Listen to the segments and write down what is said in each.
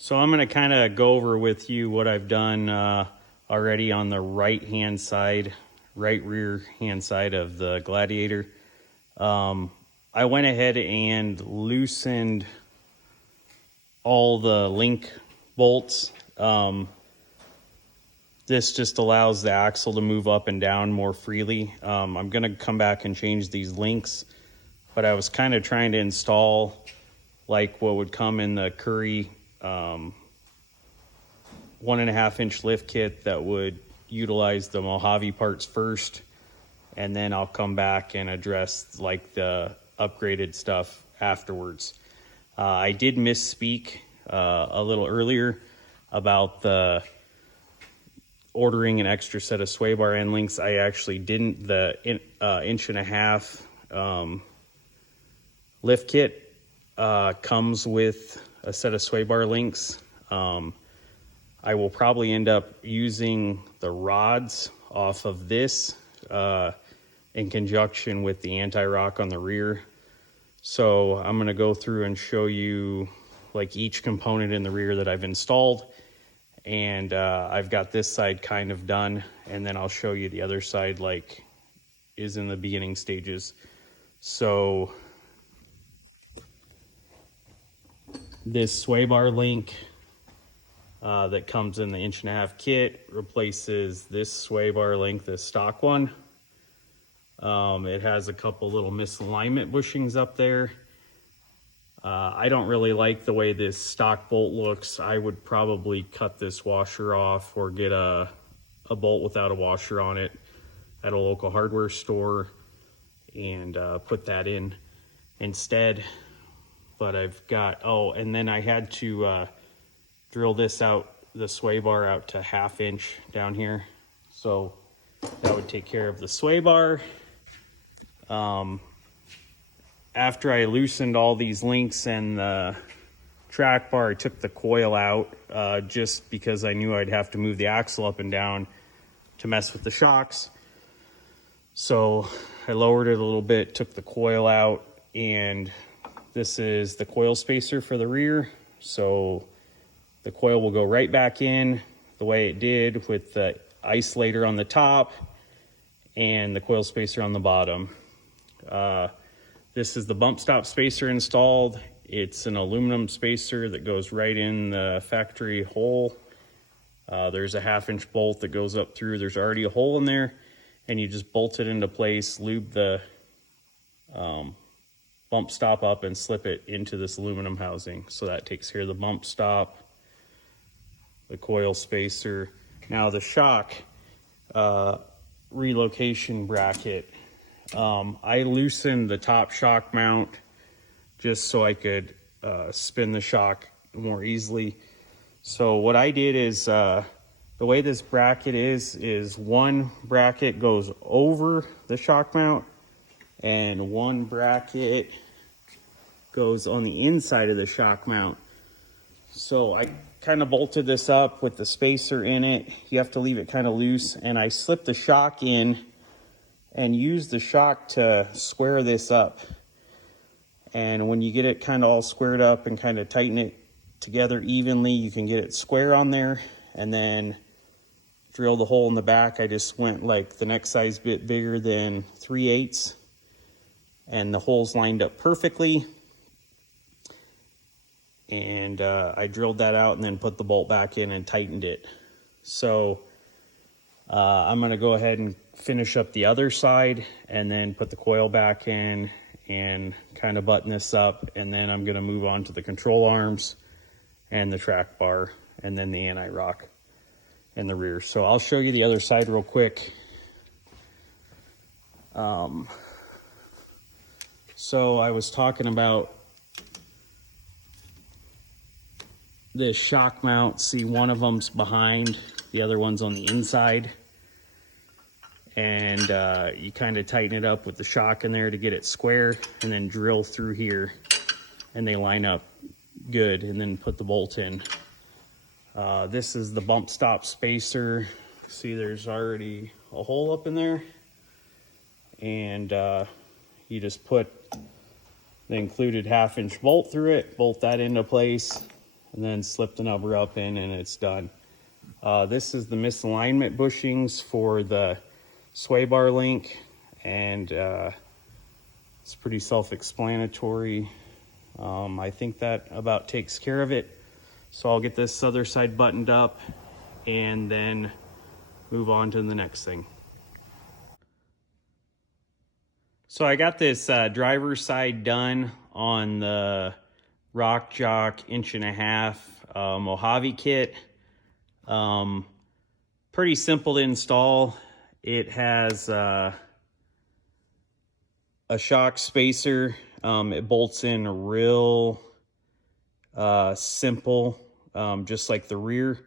So I'm going to kind of go over with you what I've done already on the right rear hand side of the Gladiator. I went ahead and loosened all the link bolts. This just allows the axle to move up and down more freely. I'm going to come back and change these links, but I was kind of trying to install like what would come in the Curry 1.5 inch lift kit that would utilize the Mojave parts first, and then I'll come back and address like the upgraded stuff afterwards. I did misspeak a little earlier about the ordering an extra set of sway bar end links. I actually didn't. The 1.5 inch lift kit comes with a set of sway bar links. I will probably end up using the rods off of this in conjunction with the anti-rock on the rear. So I'm going to go through and show you like each component in the rear that I've installed, and I've got this side kind of done, and then I'll show you the other side like is in the beginning stages. So this sway bar link that comes in the 1.5 inch kit replaces this sway bar link, this stock one. It has a couple little misalignment bushings up there. I don't really like the way this stock bolt looks. I would probably cut this washer off or get a bolt without a washer on it at a local hardware store and put that in instead. But I've got, and then I had to drill this out, the sway bar out to 1/2 inch down here. So that would take care of the sway bar. After I loosened all these links and the track bar, I took the coil out just because I knew I'd have to move the axle up and down to mess with the shocks. So I lowered it a little bit, took the coil out, and this is the coil spacer for the rear. So the coil will go right back in the way it did with the isolator on the top and the coil spacer on the bottom. This is the bump stop spacer installed. It's an aluminum spacer that goes right in the factory hole. There's a 1/2 inch bolt that goes up through. There's already a hole in there, and you just bolt it into place, lube the bump stop up, and slip it into this aluminum housing. So that takes care of the bump stop, the coil spacer. Now the shock relocation bracket. I loosened the top shock mount just so I could spin the shock more easily. So what I did is, the way this bracket is one bracket goes over the shock mount and one bracket goes on the inside of the shock mount. So I kind of bolted this up with the spacer in it. You have to leave it kind of loose, and I slipped the shock in and use the shock to square this up. And when you get it kind of all squared up and kind of tighten it together evenly, you can get it square on there, and then drill the hole in the back. I just went like the next size bit bigger than 3/8, and the holes lined up perfectly. And I drilled that out and then put the bolt back in and tightened it. So I'm going to go ahead and finish up the other side and then put the coil back in and kind of button this up, and then I'm going to move on to the control arms and the track bar and then the anti-rock in the rear. So I'll show you the other side real quick. So I was talking about this shock mount. See, one of them's behind, the other one's on the inside. And you kind of tighten it up with the shock in there to get it square, and then drill through here and they line up good, and then put the bolt in. This is the bump stop spacer. See, there's already a hole up in there, and you just put the included 1/2 inch bolt through it, bolt that into place, and then slip the number up in, and it's done. This is the misalignment bushings for the sway bar link, and it's pretty self-explanatory. I think that about takes care of it. So I'll get this other side buttoned up and then move on to the next thing. So I got this driver's side done on the Rock Jock 1.5" Mojave kit. Pretty simple to install. It has a shock spacer. It bolts in real simple, just like the rear.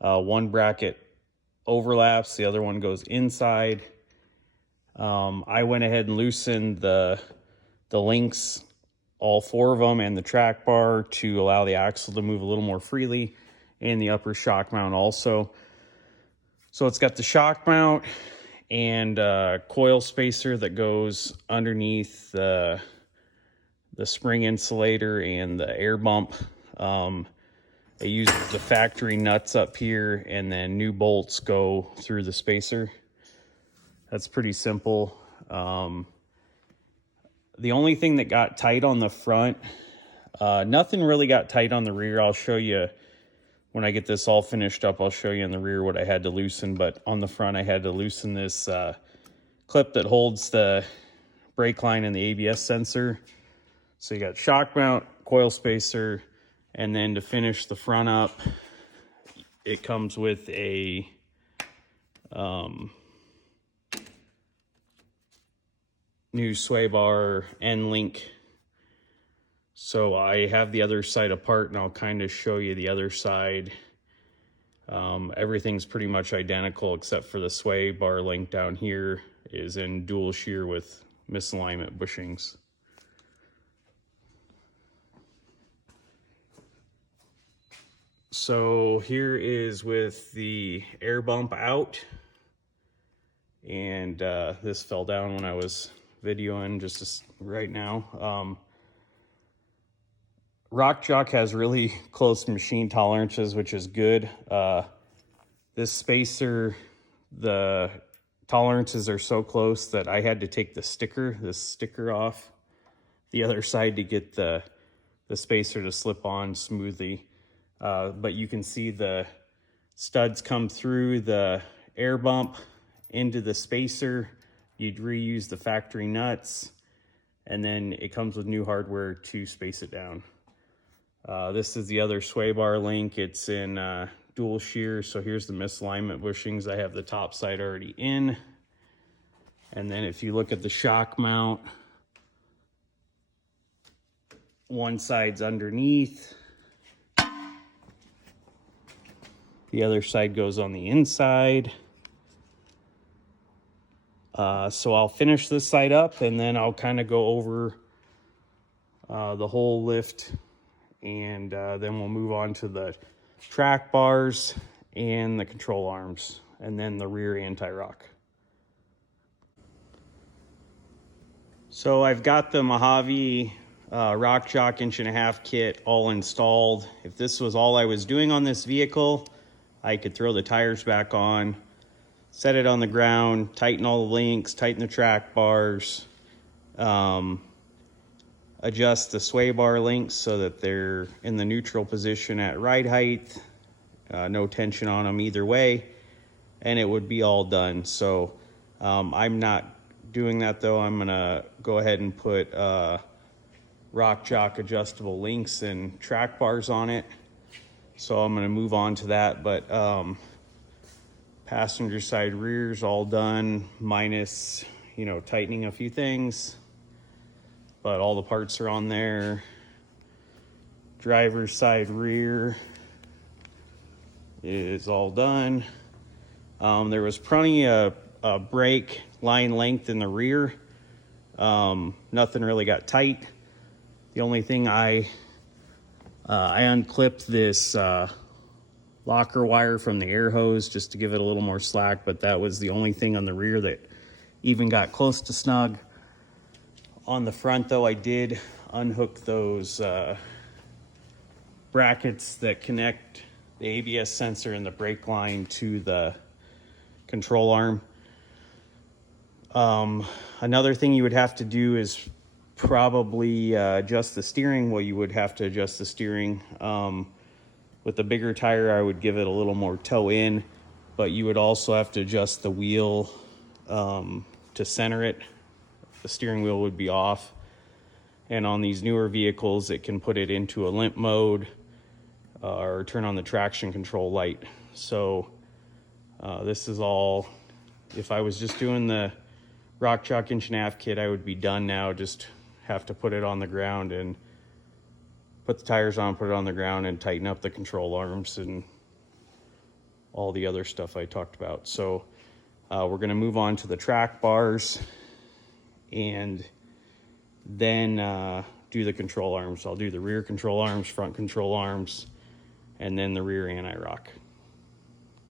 One bracket overlaps, the other one goes inside. I went ahead and loosened the links, all 4 of them, and the track bar to allow the axle to move a little more freely, and the upper shock mount also. So it's got the shock mount and coil spacer that goes underneath the spring insulator and the air bump. They use the factory nuts up here, and then new bolts go through the spacer. That's pretty simple. The only thing that got tight on the front, nothing really got tight on the rear. I'll show you when I get this all finished up. I'll show you in the rear what I had to loosen, but on the front I had to loosen this clip that holds the brake line and the ABS sensor. So you got shock mount, coil spacer, and then to finish the front up, it comes with a new sway bar end link. So I have the other side apart, and I'll kind of show you the other side. Everything's pretty much identical except for the sway bar link down here is in dual shear with misalignment bushings. So here is with the air bump out, and this fell down when I was videoing just right now. Rock Jock has really close machine tolerances, which is good. This spacer, the tolerances are so close that I had to take this sticker off the other side to get the spacer to slip on smoothly. But you can see the studs come through the air bump into the spacer. You'd reuse the factory nuts, and then it comes with new hardware to space it down. This is the other sway bar link. It's in dual shear, so here's the misalignment bushings. I have the top side already in. And then if you look at the shock mount, one side's underneath. The other side goes on the inside. So I'll finish this side up, and then I'll kind of go over the whole lift, and then we'll move on to the track bars and the control arms, and then the rear anti-rock. So I've got the Mojave Rock Jock 1.5" kit all installed. If this was all I was doing on this vehicle, I could throw the tires back on, set it on the ground, tighten all the links, tighten the track bars, adjust the sway bar links so that they're in the neutral position at ride height, no tension on them either way, and it would be all done. So I'm not doing that though. I'm gonna go ahead and put Rock Jock adjustable links and track bars on it. So I'm gonna move on to that, but passenger side rear's all done, minus, tightening a few things, but all the parts are on there. Driver's side rear is all done. There was plenty of brake line length in the rear. Nothing really got tight. The only thing I unclipped this locker wire from the air hose just to give it a little more slack, but that was the only thing on the rear that even got close to snug. On the front though, I did unhook those brackets that connect the ABS sensor and the brake line to the control arm. Another thing you would have to do is probably adjust the steering. Well, you would have to adjust the steering. With the bigger tire, I would give it a little more toe in, but you would also have to adjust the wheel to center it. The steering wheel would be off. And on these newer vehicles, it can put it into a limp mode or turn on the traction control light. So this is all, if I was just doing the Rock Chalk 1.5" kit, I would be done now. Just have to put it on the ground and put the tires on, put it on the ground, and tighten up the control arms and all the other stuff I talked about. So we're going to move on to the track bars and then do the control arms. I'll do the rear control arms, front control arms, and then the rear anti-rock.